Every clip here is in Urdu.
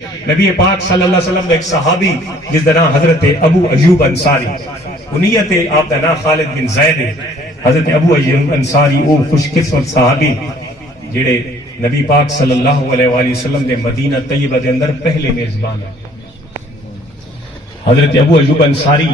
نبی پاک صلی اللہ علیہ وسلم ایک صحابی جس دا نام حضرت ابو ایوب انصاری انیت آپ دا نام خالد بن زید حضرت ابو ایوب انصاری او خوش قسمت صحابی جڑے نبی پاک صلی اللہ علیہ وآلہ وسلم دے مدینہ طیبہ دے اندر پہلے میزبان ہیں. حضرت ابو ایوب انصاری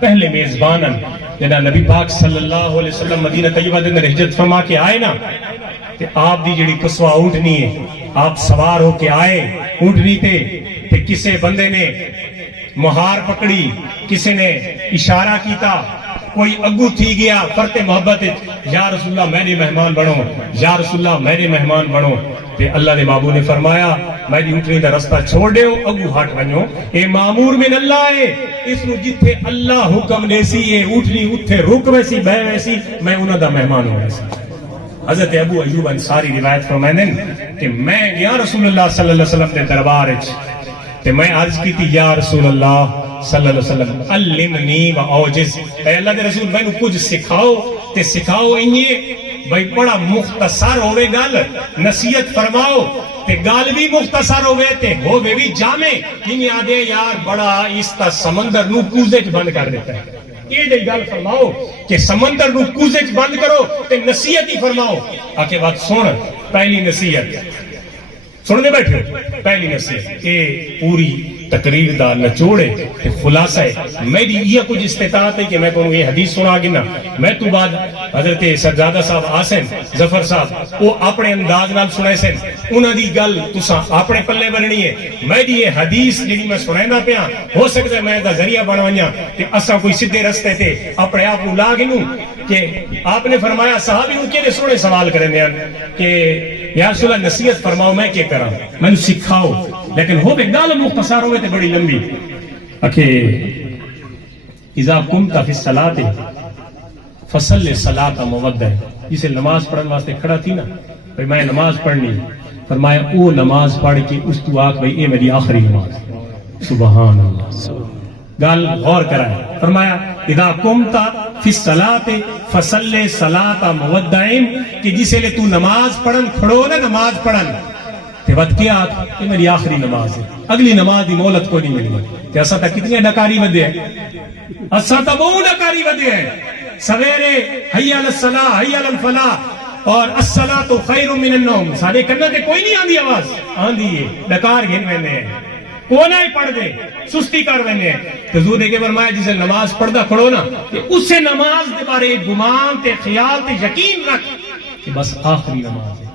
پہلے میزبان ہیں جنہاں نبی پاک صلی اللہ علیہ وسلم مدینہ طیبہ دے اندر ہجرت فرما کے آئے نا کہ آپ دی جڑی قصوہ اونٹنی ہے آپ سوار ہو کے آئے اونٹنی تے کسے بندے نے مہار پکڑی کسے نے اشارہ کیتا کوئی اگو تھی گیا فرت محبت یا رسول اللہ میرے مہمان بنو یا رسول اللہ میرے مہمان بنو تے اللہ نے بابو نے فرمایا میری اونٹنی دا رستہ چھوڑ دیو اگو ہٹ ونجو اے مامور من اللہ ہے اس نو جتھے اللہ حکم دیسی ہے اونٹنی اتھے رک ویسی بہ ویسی میں انہاں دا مہمان ہوں ویسی. حضرت ابو ایوب انصاری روایت فرمائیں کہ میں یا رسول اللہ صلی اللہ علیہ وسلم دے دربار وچ تے میں عرض کی تھی یا رسول اللہ صلی اللہ علیہ وسلم علمنی و اوجز اے اللہ دے رسول میں کچھ سکھاؤ تے سکھاؤ انہی بھائی بڑا مختصر ہوئے گل نصیحت فرماؤ تے گل بھی مختصر ہوئے تے ہوئے بھی جامع انہی آدھے یار بڑا اس تا سمندر نو کوزے چ بند کر دیتا ہے یہ جی گل فرماؤ کہ سمندر نو کوزے چ بند کرو تے نصیحت ہی فرماؤ. آکے بات سن پہلی نصیحت سن دے بیٹھے پہلی نصیحت اے پوری تقریر دا نچوڑے تے خلاصہ ہے میری یہ کچھ استطاعت ہے کہ میں کہوں یہ حدیث سنا گنا میں تو بعد حضرت سرزادہ صاحب آسن ظفر صاحب وہ اپنے انداز نال سنائے سن انہاں دی گل تساں اپنے پلے بننی ہے میری یہ حدیث جڑی میں سنائندا پیا ہو سکتا ہے میں دا ذریعہ بنواں تے اساں کوئی سیدھے رستے تے اپنے آپ نو لا گنوں کہ آپ نے فرمایا صحابی نو کیڑے سونے سوال کرنے ہیں کہ یا رسول اللہ نصیحت فرماؤ میں کیا کراں میں سکھاؤ لیکن ہو گئے گال مختصر ہوئے تے بڑی لمبی اکھے اذا قمت فی الصلاۃ فصلی صلاۃ مودع جسے نماز پڑھن واسطے کھڑا تھی نا بھئی میں نماز پڑھنی فرمایا او نماز پڑھ کے اس تو آکھ بھئی اے میری آخری نماز سبحان اللہ گال غور کرائے فرمایا اذا قمت فی الصلاۃ فصلی صلاۃ مودع کہ جسے لے تو نماز پڑھن کھڑو نا نماز پڑھن تے وقت کیا کہ میری آخری نماز ہے اگلی نماز دی مہلت کوئی نہیں ملی کہ اسا تا کتنے ڈکاری ودے ہیں اسا تا بہت ڈکاری ودے ہیں سویرے حی علی الصلاۃ حی علی الفلاح اور الصلاۃ خیر من النوم سارے کنا تے کوئی نہیں آندی آواز آندی ہے ڈکار گھن ویندے ہیں کونا ہی پڑھ دے سستی کر ویندے ہیں تے حضور نے فرمایا جسے نماز پڑھدا کھڑو نا تے اس سے نماز دے بارے گمان تے خیال تے یقین رکھ کہ بس آخری نماز ہے.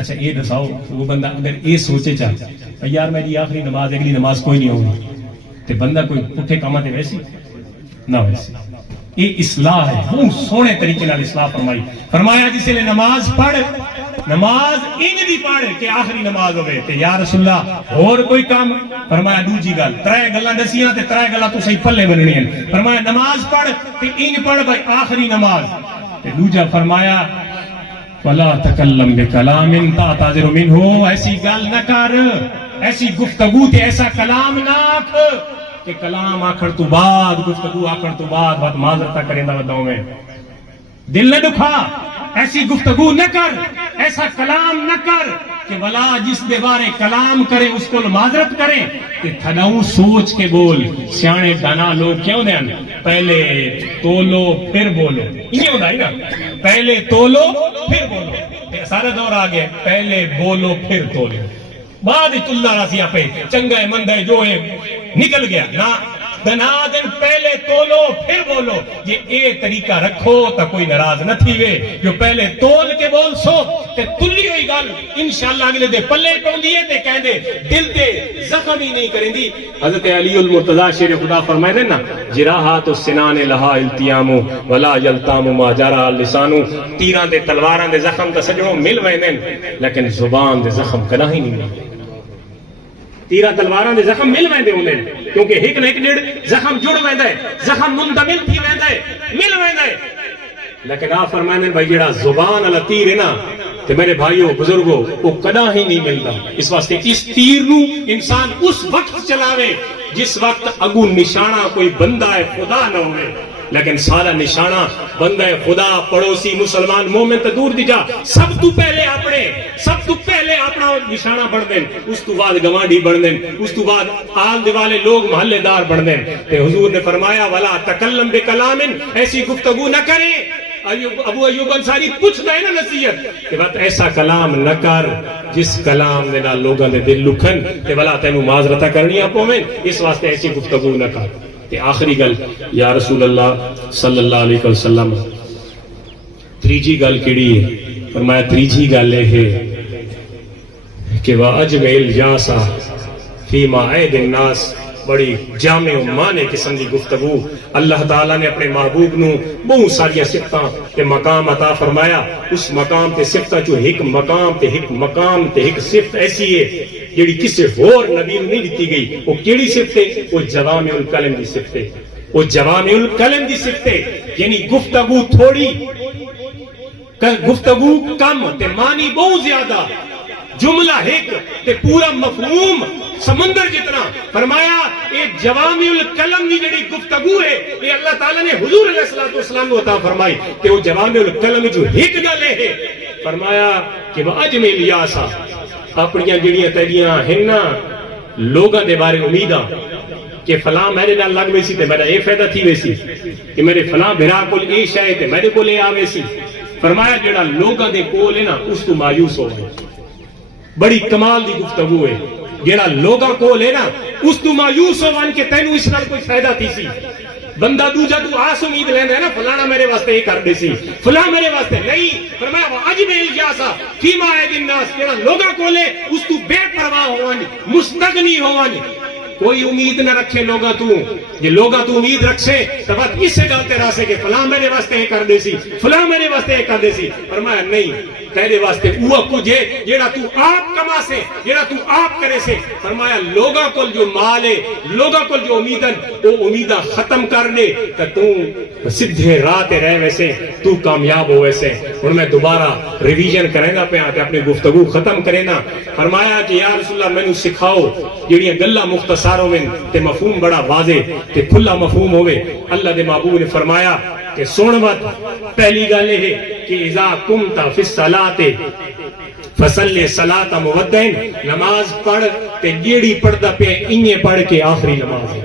اچھا یہ دساؤ وہ بندہ اگر یہ سوچے چاہتا یار میری آخری نماز اگلی نماز کوئی نہیں ہوگی تے بندہ کوئی پٹھے کامہ تے ویسی نہ ویسی یہ اصلاح ہے وہ سونے طریقے نال اصلاح فرمائی فرمایا جسے لے نماز پڑھ نماز انج دی پڑھ کہ آخری نماز ہوئے تے یا رسول اللہ اور کوئی کام فرمایا دوجی گل ترے گلاں دسیاں تے ترے گلاں تو صحیح پلے بننی ہیں فرمایا نماز پڑھ تے انج پڑھ بھائی آخری نماز تے دوجا فرمایا وَلَا تَكَلَّمْ بِكَلَامٍ تَعْتَذِرُ مِنْهُ ایسی گل نہ کر ایسی گفتگو تے ایسا کلام نہ آکھ کہ کلام آکھڑ تو بعد گفتگو آکھڑ تو بعد بات معذرت کریں دا وداؤں میں دل نہ دکھا ایسی گفتگو نہ کر ایسا کلام نہ کر کہ ولا جس دے بارے کلام کرے اس کو معذرت کریں کہ تھناؤں سوچ کے بول سیانے دانا لوگ کیوں دیں پہلے تولو پھر بولو یہ ہوتا ہے نا پہلے تولو پھر بولو سارا دور آگے پہلے بولو پھر تولو بعد اللہ راسیہ پہ چنگا ہے مند ہے جو ہے نکل گیا نا دنا دن پہلے تولو پھر بولو یہ اے طریقہ رکھو تا کوئی ناراض نہ تھی وے جو پہلے تول کے بول سو تے تلی ہوئی گل انشاءاللہ اگلے دے پلے کون دیئے تے کہیں دے دل دے زخم ہی نہیں کریں دی. حضرت علی المرتضی شیر خدا فرمائے دے نا جراحات السنان لہا التیامو ولا یلتام ما جرا لسانو تیران دے تلواران دے زخم تا سجنوں مل ویندن لیکن زبان دے زخم کنا ہی نہیں مل تیرہ تلواراں دے زخم مل ویندے ہوندے کیونکہ ایک نہ ایک جڑ زخم جڑ ویندا ہے زخم مندمل تھی ویندا ہے مل ویندا ہے لیکن آپ فرماندے بھائی جڑا زبان والا تیر ہے نا تے میرے بھائیو بزرگو وہ کدا ہی نہیں ملتا اس واسطے اس تیر نو انسان اس وقت چلاوے جس وقت اگو نشانہ کوئی بندہ ہے خدا نہ ہوئے لیکن سارا نشانہ بندہ خدا پڑوسی مسلمان مومن تو دور دی جا سب تو پہلے اپنا نشانہ بڑھ دیں اس تو بعد گوانڈی بڑھ دیں اس تو بعد آل دیوالے لوگ محلے دار بڑھ دیں تے حضور نے فرمایا ولا تکلم بکلام ایسی گفتگو نہ کریں ابو ایوب انصاری پوچھ رہے نا نصیحت کہ بات ایسا کلام نہ کر جس کلام دے نال لوگاں دے دل لکھن تے بلا تینوں معذرتاں کرنیاں پویں اس واسطے ایسی گفتگو نہ کر تے آخری گل یا رسول اللہ صلی اللہ علیہ وسلم تریجی گل کیڑی ہے فرمایا تریجی گل ہے کہ واجمل یاسا فیما عید الناس بڑی جامع و معنی قسم کی گفتگو اللہ تعالیٰ نے اپنے محبوب نو بہت ساری صفتاں تے مقام عطا فرمایا اس مقام تے صفتاں جو ایک مقام تے ایک صفت ایسی ہے جیڑی کسی اور نبی نو نہیں دتی گئی وہ کیڑی صفت ہے وہ جوامع الکلم دی صفت ہے وہ جوامع الکلم دی صفت ہے یعنی گفتگو تھوڑی گفتگو کم تے معنی بہت زیادہ جملہ ایک تے پورا مفہوم سمندر جتنا فرمایا ایک جوامع الکلم کی جڑی گفتگو ہے یہ اللہ تعالیٰ نے حضور علیہ الصلوۃ والسلام کو عطا فرمائی کہ وہ جوامع الکلم جو ایک گل ہے فرمایا کہ واجمل یاسا اپنیاں جڑیاں تیریاں ہن لوگاں دے بارے امیداں کہ فلاں میرے نال لگ ویسی تے میرا اے فائدہ تھی ویسی کہ میرے فلاں بھرا کول اے شے تے میرے کول اے آوے سی فرمایا جڑا لوگاں دے کول ہے نا اس تو مایوس ہو گئے بڑی کمال دی گفتگو ہے جیڑا لوگاں کول ہے نا اس تو مایوس ہون کہ تینوں اس نال کوئی فائدہ تھی سی بندہ دوجا تو آس امید لیندا ہے نا فلانا میرے واسطے یہ کر دے سی فلاں میرے واسطے نہیں فرمایا واجمل یاسا فیما عید الناس جیڑا لوگاں کول ہے اس تو بے پرواہ ہون مستغنی ہون کوئی امید نہ رکھے لوگا تو یہ لوگا تو امید رکھے تو بات اس سے گلتے رہا سے کہ فلاں میرے واسطے یہ کر دے سی فلاں میرے واسطے یہ کر دے سی فرمایا نہیں تیرے واسطے وہ کچھ ہے جیڑا تو آپ کما سے جیڑا تو آپ کرے سے فرمایا لوگا کل جو مال ہے لوگا کل جو امیدن وہ امیدہ ختم کر دے کہ تو سدھے راہ رہ ویسے تو کامیاب ہو ویسے اور میں دوبارہ ریویژن کریں گا پہ آتے اپنی گفتگو ختم کریں نا فرمایا کہ یا رسول اللہ میں نے سکھاؤ جیڑیاں گلہ مختصاروں میں تے مفہوم بڑا واضح تے کھلا مفہوم ہوئے اللہ دے محبوب نے فرمایا کہ سن مت پہلی گل ہے کہ اذا قمت فی الصلاۃ فصلی صلاۃ مودعن نماز پڑھ تے جیڑی پڑھدا پے انہیں پڑھ کے آخری نماز ہے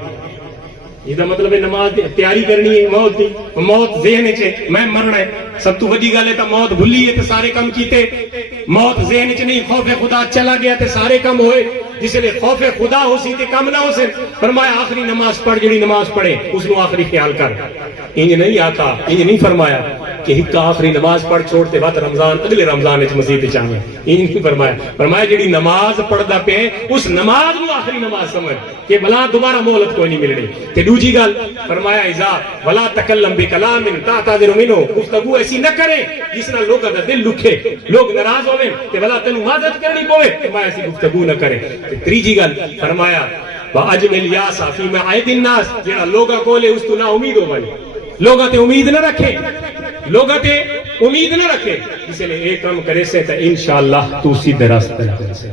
یہ مطلب ہے نماز تیاری کرنی ہے موت دی موت ذہن چ میں مرنا ہے سب تو وڈی گل ہے تو موت بھلی ہے تے سارے کام کیتے موت ذہن چ نہیں خوف خدا چلا گیا تے سارے کام ہوئے جس لئے خوف خدا ہو سی تے کام نہ ہو سے فرمایا آخری نماز پڑھ جڑی نماز پڑھے اس کو آخری خیال کر انج نہیں آتا انج نہیں فرمایا کہ ہک آخری نماز پڑھ چھوڑتے بعد رمضان اگلے رمضان وچ مزید چاہے انج نہیں فرمایا جڑی نماز پڑھدا پے اس نماز نو آخری نماز سمجھ کہ بلا دوبارہ مہلت کوئی نہیں ملنی تے دوجی گل فرمایا اذا ولا تکلم بکلام تعتذر منه گفتگو ایسی نہ کرے جس نال لوگاں دا دل لکھے لوگ ناراض ہوے تے بلا تینوں معذرت کرنی پوے فرمایا ایسی گفتگو نہ کرے تے تیجی گل فرمایا واجمل یاسا فیما عید الناس جڑا لوگاں کولے اس تو نہ امید ہو بنے لوگاں تے امید نہ رکھے لوگاں تے امید نہ رکھے اس لیے ایک کام کرے سے تے انشاءاللہ تو سیدھے راستے پہ لگے سے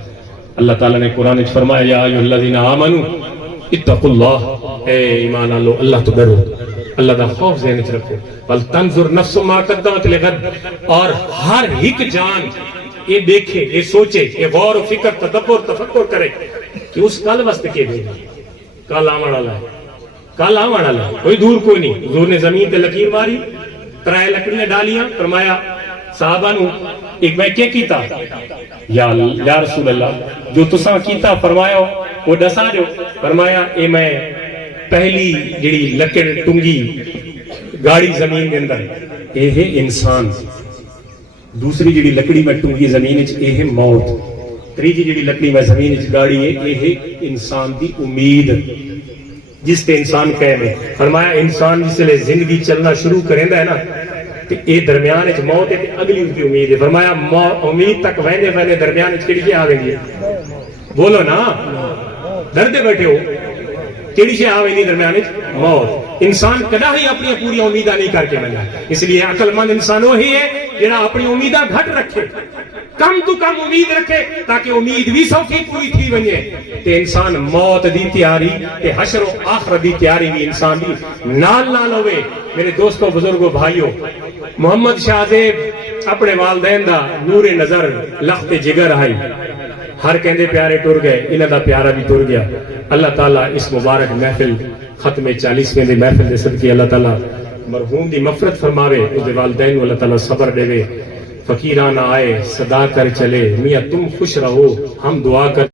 اللہ تعالیٰ نے قرآن میں فرمایا یا ایھا الذین آمنوا اتقوا اللہ اے ایمان والو اللہ تو ڈرو اللہ دا خوف ذہن وچ رکھو بل تنظر نفس ما قدمت لغد اور ہر ایک جان یہ دیکھے یہ سوچے یہ غور و فکر تدبر تفکر کرے کہ اس کل واسطے کے دے کل آون والا ہے کل آون والا ہے کوئی دور کوئی نہیں حضور نے زمین تے لکیر ماری ترائے لکڑیاں ڈالیاں فرمایا صحابہ نو ایک میں کیا کیتا یا رسول اللہ جو تساں کیتا فرمایا وہ دسا جو فرمایا اے میں پہلی جڑی لکڑ ٹنگی گاڑی زمین کے اندر اے ہے انسان دوسری جڑی لکڑی میں ٹنگی زمین وچ اے ہے موت تیجی جڑی لکڑی میں زمین وچ گاڑی ہے اے ہے انسان دی امید جس تے انسان قائم ہے فرمایا انسان جس لئے زندگی چلنا شروع کریندا ہے نا تے اے درمیان وچ موت ہے تے اگلی ان کی امید ہے فرمایا امید تک ویندے ویندے درمیان وچ کیڑی آ گئی بولو نا ڈردے بیٹھے ہو کیڑی شے آوے نہیں درمیان وچ موت انسان کدا ہی اپنی پوری امیداں نہیں کر کے ملنا اس لیے عقل مند انسان وہی ہے جڑا اپنی امیداں گھٹ رکھے کم تو کم امید رکھے تاکہ امید بھی سوکھی پوری تھی ونجے تے انسان موت دی تیاری تے حشر و آخرت دی تیاری بھی انسان دی نال نال ہوئے. میرے دوستوں بزرگوں بھائیوں محمد شاہ زیب اپنے والدین دا نور نظر لخت جگر آئی ہر کہندے پیارے ٹر گئے انہاں دا پیارا بھی ٹر گیا. اللہ تعالیٰ اس مبارک محفل ختم 40ویں دی محفل دے صدقے اللہ تعالیٰ مرحوم دی مغفرت فرماوے اس دے والدین اللہ تعالیٰ صبر دے وے. فقیران آئے صدا کر چلے میاں تم خوش رہو ہم دعا کر